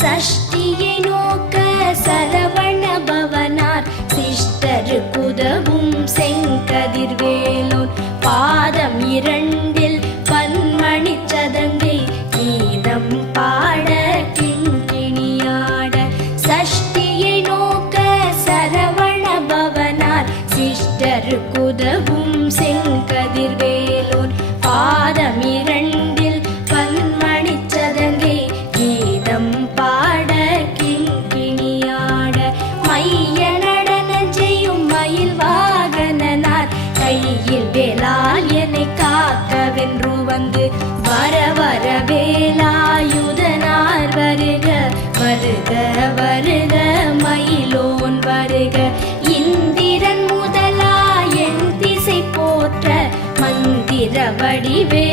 சஷ்டியை நோக்க சரவண பவனார் சிஷ்டருக்குதவும் செங்கதிர்வேலோன் பாதம் இரண்டில் பன்மணி சதங்கை கீதம் பாட கிண்கிணியாட. சஷ்டியை நோக்க சரவண பவனார் சிஷ்டருக்குதவும் செங்கதிர்வேலோன் பாதம் இரண்டில் பன்மணி சதங்கை கீதம் பாட கிண்கிணியாட. மைய நடன செய்யும் மயில் வாகனனார் கையில் வேலால் என்னை காக்கவென்று வந்து வர வர வேலாயுதனார் வருக வருக வருக மயிலோன் வருக. இந்திரன் முதலா என் திசை போற்ற மந்திர வடிவே